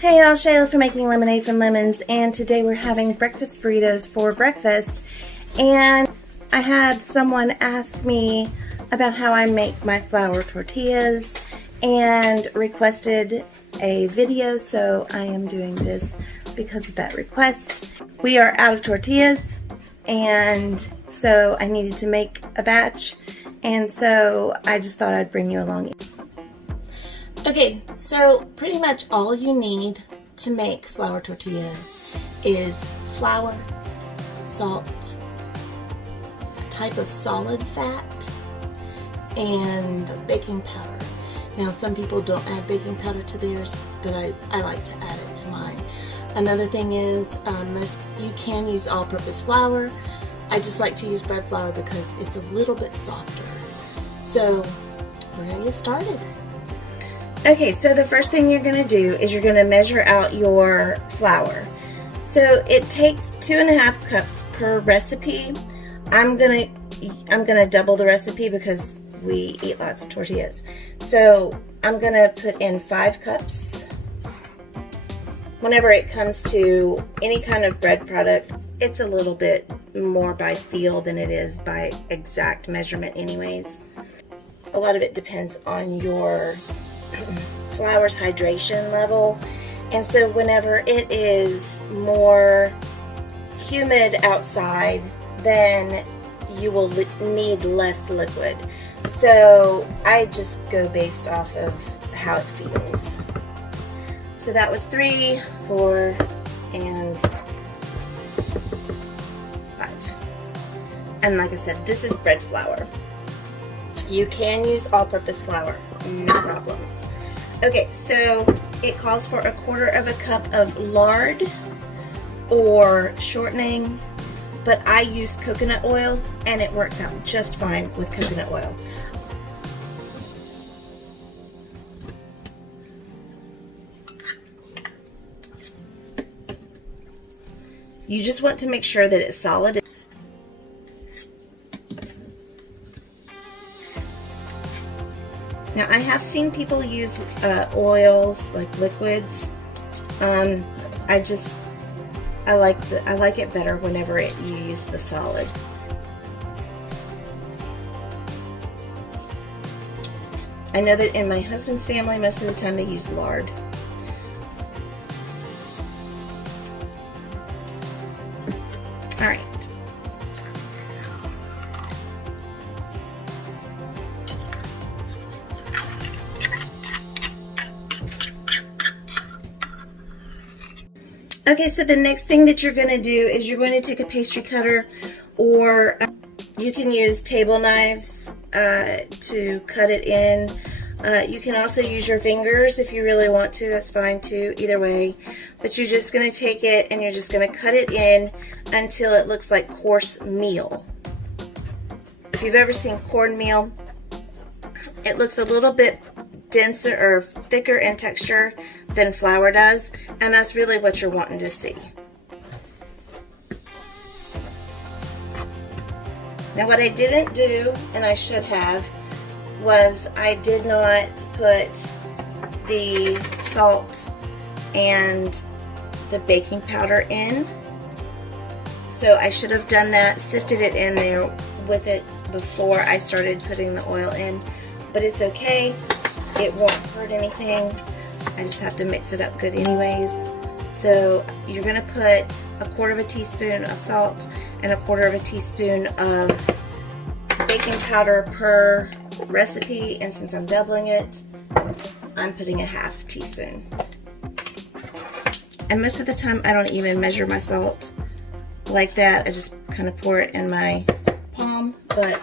Hey y'all, Shayla from Making Lemonade from Lemons, and today we're having breakfast burritos for breakfast. And I had someone ask me about how I make my flour tortillas and requested a video, so I am doing this because of that request. We are out of tortillas, and so I needed to make a batch, and so I just thought I'd bring you along. Okay, so pretty much all you need to make flour tortillas is flour, salt, a type of solid fat, and baking powder. Now, some people don't add baking powder to theirs, but I like to add it to mine. Another thing is, you can use all-purpose flour. I just like to use bread flour because it's a little bit softer. So, we're going to get started. Okay, so the first thing you're going to do is you're going to measure out your flour. So it takes 2.5 cups per recipe. I'm gonna double the recipe because we eat lots of tortillas. So I'm gonna put in 5 cups. Whenever it comes to any kind of bread product, it's a little bit more by feel than it is by exact measurement anyways. A lot of it depends on your flour's hydration level, and so whenever it is more humid outside, then you will need less liquid. So I just go based off of how it feels. So that was 3, 4, and 5. And like I said, this is bread flour. You can use all-purpose flour, no problems. Okay, so it calls for 1/4 cup of lard or shortening, but I use coconut oil and it works out just fine with coconut oil. You just want to make sure that it's solid. Now, I have seen people use oils, like liquids. I like it better whenever you use the solid. I know that in my husband's family, most of the time they use lard. All right. Okay, so the next thing that you're going to do is you're going to take a pastry cutter, or you can use table knives to cut it in. You can also use your fingers if you really want to. That's fine too, either way. But you're just going to take it and you're just going to cut it in until it looks like coarse meal. If you've ever seen cornmeal, it looks a little bit denser or thicker in texture than flour does, and that's really what you're wanting to see. Now, what I didn't do, and I should have, was I did not put the salt and the baking powder in. So I should have done that, sifted it in there with it before I started putting the oil in, but it's okay. It won't hurt anything. I just have to mix it up good anyways. So you're going to put 1/4 teaspoon of salt and 1/4 teaspoon of baking powder per recipe, and since I'm doubling it, I'm putting 1/2 teaspoon. And most of the time I don't even measure my salt like that. I just kind of pour it in my palm, but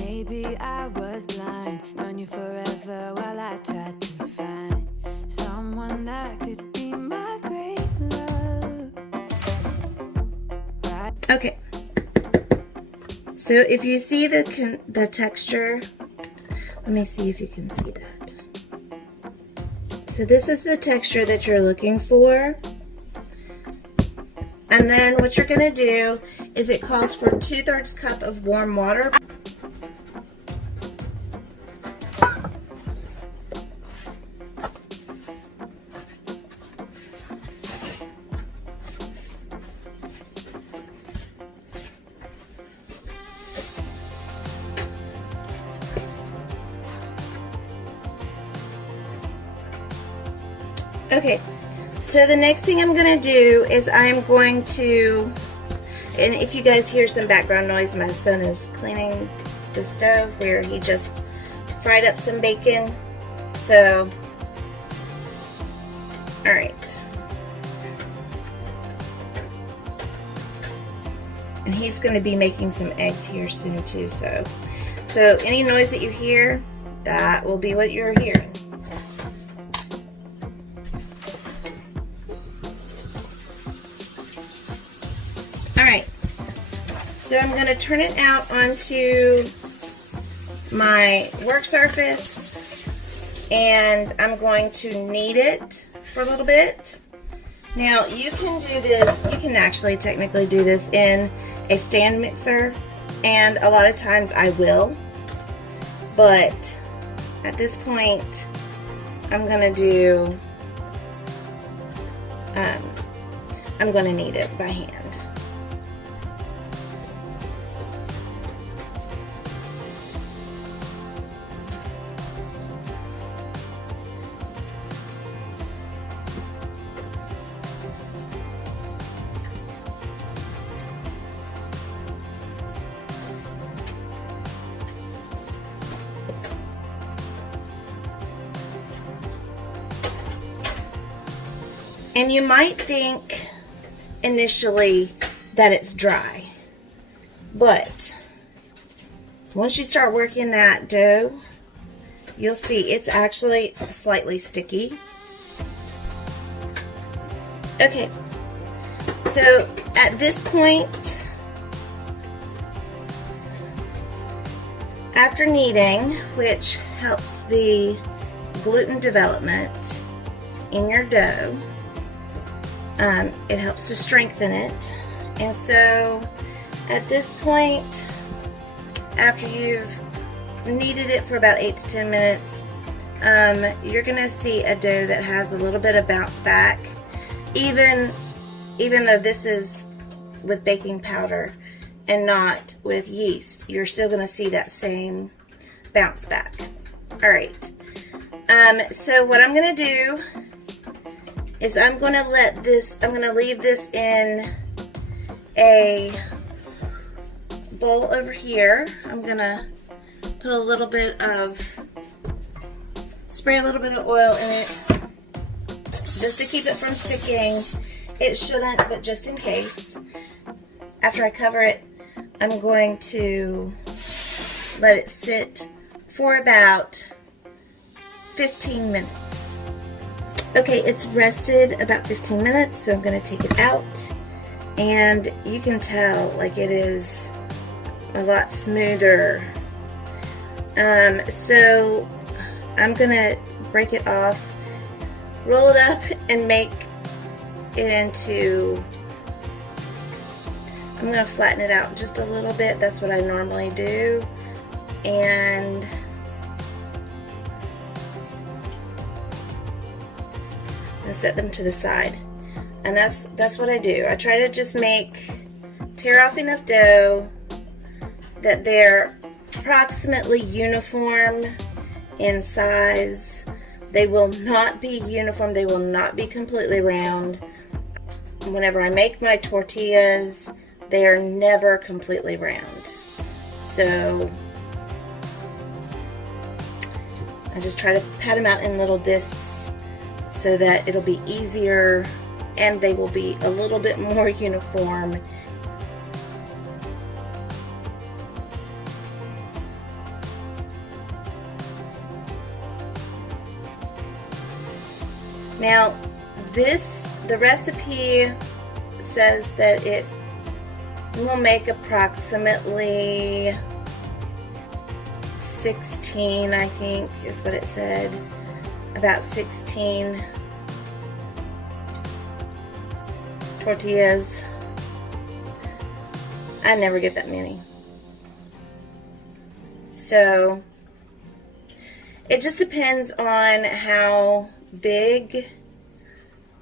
maybe I was blind, known you forever while I tried to find someone that could be my great love. Right? okay. So if you see the texture, let me see if you can see that. So this is the texture that you're looking for. And then what you're going to do is it calls for 2/3 cup of warm water. Okay, so the next thing I'm going to do is I'm going to, and if you guys hear some background noise, my son is cleaning the stove where he just fried up some bacon. So, alright. And he's going to be making some eggs here soon too, so any noise that you hear, that will be what you're hearing. Alright, so I'm going to turn it out onto my work surface, and I'm going to knead it for a little bit. Now you can do this, you can actually technically do this in a stand mixer, and a lot of times I will, but at this point I'm going to do, I'm going to knead it by hand. And you might think initially that it's dry, but once you start working that dough, you'll see it's actually slightly sticky. Okay, so at this point, after kneading, which helps the gluten development in your dough, it helps to strengthen it. And so at this point, after you've kneaded it for about 8 to 10 minutes, you're gonna see a dough that has a little bit of bounce back, even though this is with baking powder and not with yeast. You're still gonna see that same bounce back. All right, so what I'm gonna do is I'm going to leave this in a bowl over here. I'm going to put a little bit of, spray a little bit of oil in it just to keep it from sticking. It shouldn't, but just in case. After I cover it, I'm going to let it sit for about 15 minutes. Okay, it's rested about 15 minutes, so I'm going to take it out, and you can tell like it is a lot smoother. So I'm going to break it off, roll it up, and make it into, I'm going to flatten it out just a little bit. That's what I normally do, and set them to the side. And that's what I do. I try to just tear off enough dough that they're approximately uniform in size. They will not be uniform, they will not be completely round. Whenever I make my tortillas, they are never completely round. So I just try to pat them out in little discs so that it'll be easier and they will be a little bit more uniform. Now the recipe says that it will make approximately 16, I think is what it said. About 16 tortillas I never get that many. So it just depends on how big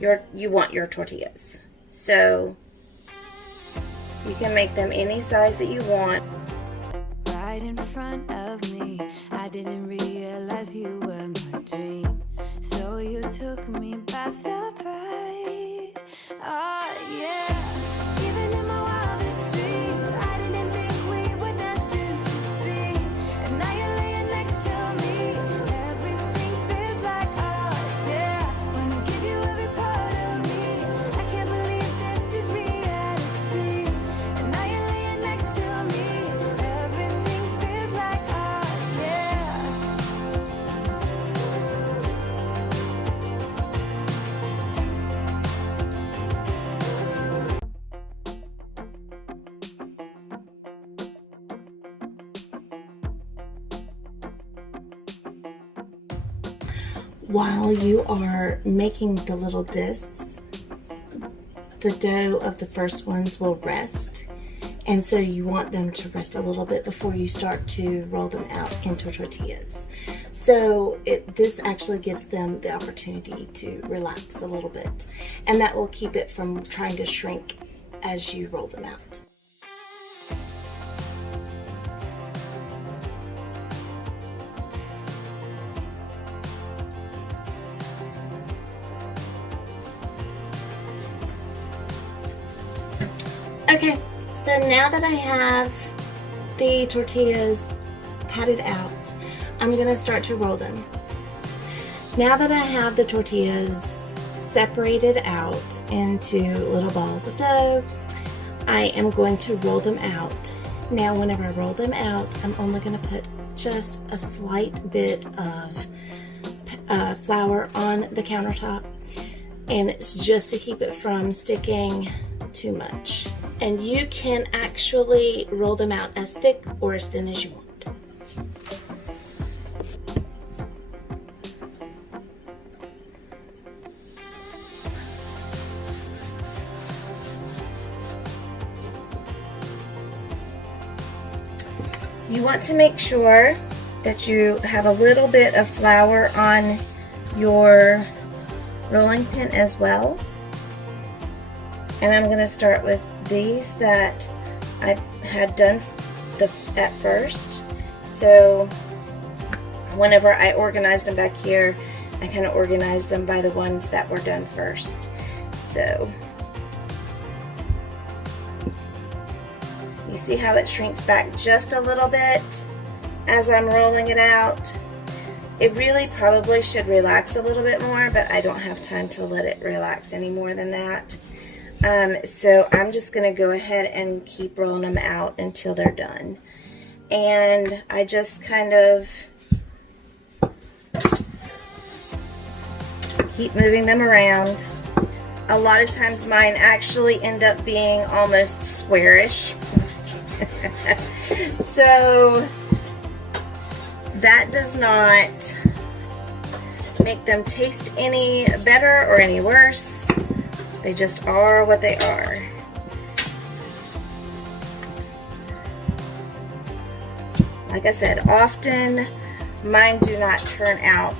you want your tortillas. So you can make them any size that you want. Right in front of me, I didn't realize you were my dream. So you took me by surprise. Oh yeah, even in my wildest dreams, I didn't think we were destined to be. And now you're laying next to me. Everything feels like oh yeah. Wanna give you every part of me. I can't believe this is reality. And now you're laying next to me. Everything feels like oh yeah. While you are making the little discs, the dough of the first ones will rest, and so you want them to rest a little bit before you start to roll them out into tortillas. So this actually gives them the opportunity to relax a little bit, and that will keep it from trying to shrink as you roll them out. Okay, so now that I have the tortillas patted out, I'm going to start to roll them. Now that I have the tortillas separated out into little balls of dough, I am going to roll them out. Now whenever I roll them out, I'm only going to put just a slight bit of flour on the countertop, and it's just to keep it from sticking too much. And you can actually roll them out as thick or as thin as you want. You want to make sure that you have a little bit of flour on your rolling pin as well. And I'm going to start with these that I had done at first. So whenever I organized them back here, I kind of organized them by the ones that were done first. So you see how it shrinks back just a little bit as I'm rolling it out. It really probably should relax a little bit more, but I don't have time to let it relax any more than that. So I'm just going to go ahead and keep rolling them out until they're done. And I just kind of keep moving them around. A lot of times mine actually end up being almost squarish. So that does not make them taste any better or any worse. They just are what they are. Like I said, often mine do not turn out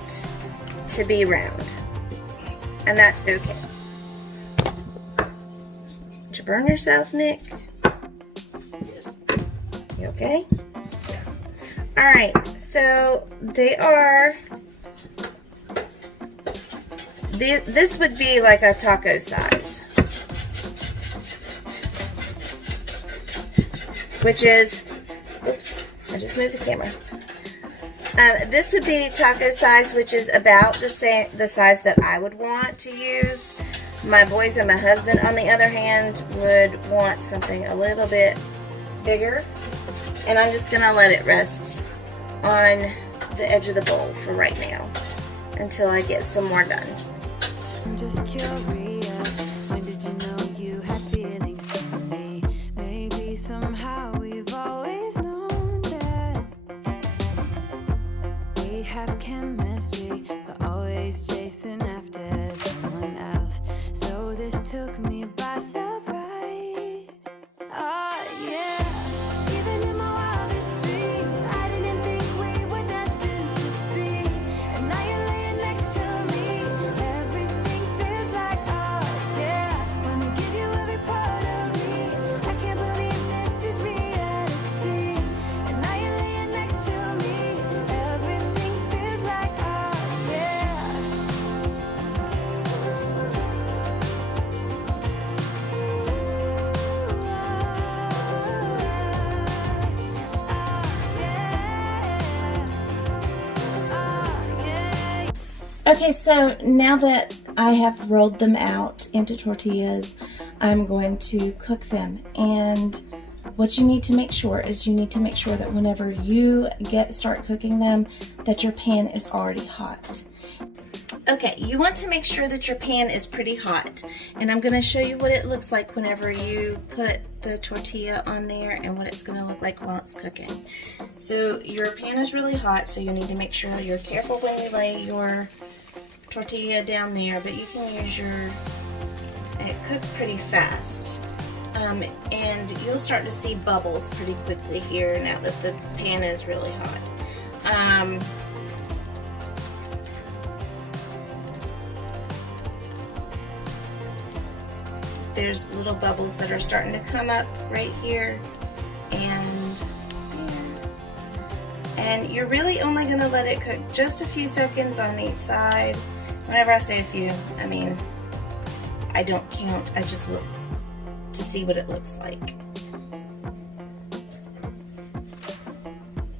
to be round, and that's okay. Did you burn yourself, Nick? Yes. You okay? Yeah. Alright, so they are... This would be like a taco size, which is, oops, I just moved the camera. This would be taco size, which is about the size that I would want to use. My boys and my husband, on the other hand, would want something a little bit bigger, and I'm just gonna let it rest on the edge of the bowl for right now until I get some more done. I'm just curious, when did you know you had feelings for me? Maybe somehow we've always known that we have chemistry, but always chasing after someone else. So this took me by surprise. Oh yeah. Okay, so now that I have rolled them out into tortillas, I'm going to cook them. And what you need to make sure is you need to make sure that whenever you start cooking them, that your pan is already hot. Okay, you want to make sure that your pan is pretty hot. And I'm going to show you what it looks like whenever you put the tortilla on there and what it's going to look like while it's cooking. So your pan is really hot, so you need to make sure you're careful when you lay your tortilla down there, but you can use it cooks pretty fast. And you'll start to see bubbles pretty quickly here now that the pan is really hot. There's little bubbles that are starting to come up right here and there. And you're really only going to let it cook just a few seconds on each side. Whenever I say a few, I mean, I don't count, I just look to see what it looks like.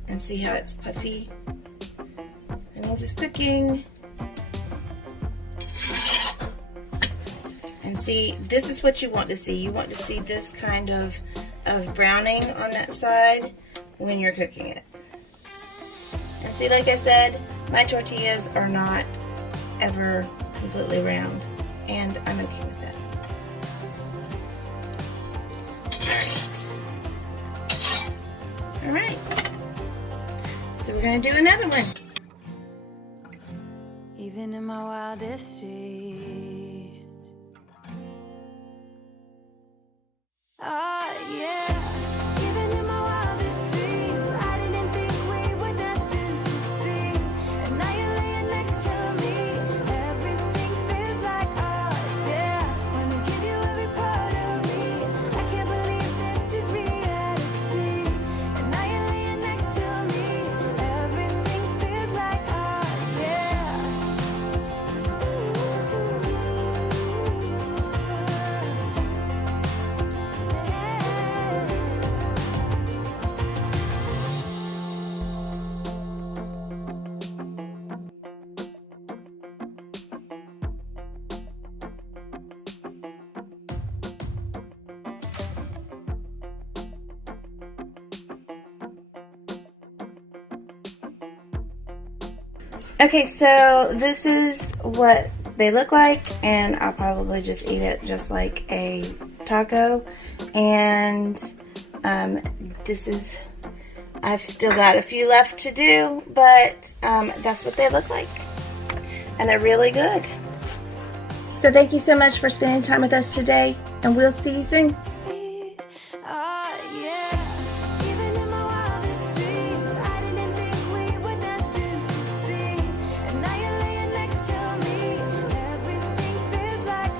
And see how it's puffy? That means it's cooking. And see, this is what you want to see. You want to see this kind of browning on that side when you're cooking it. And see, like I said, my tortillas are not ever completely round, and I'm okay with that. Alright. So we're going to do another one. Even in my wildest dreams. Oh yeah, even in my wildest dreams, I didn't think we were destined to be. And now you're laying next to me. Everything feels like, oh yeah, wanna give you every part of me. I can't believe this is reality. And now you're laying next to me. Everything feels like, oh yeah. Okay, so this is what they look like, and I'll probably just eat it just like a taco. And this is, I've still got a few left to do, but that's what they look like. And they're really good. So thank you so much for spending time with us today, and we'll see you soon.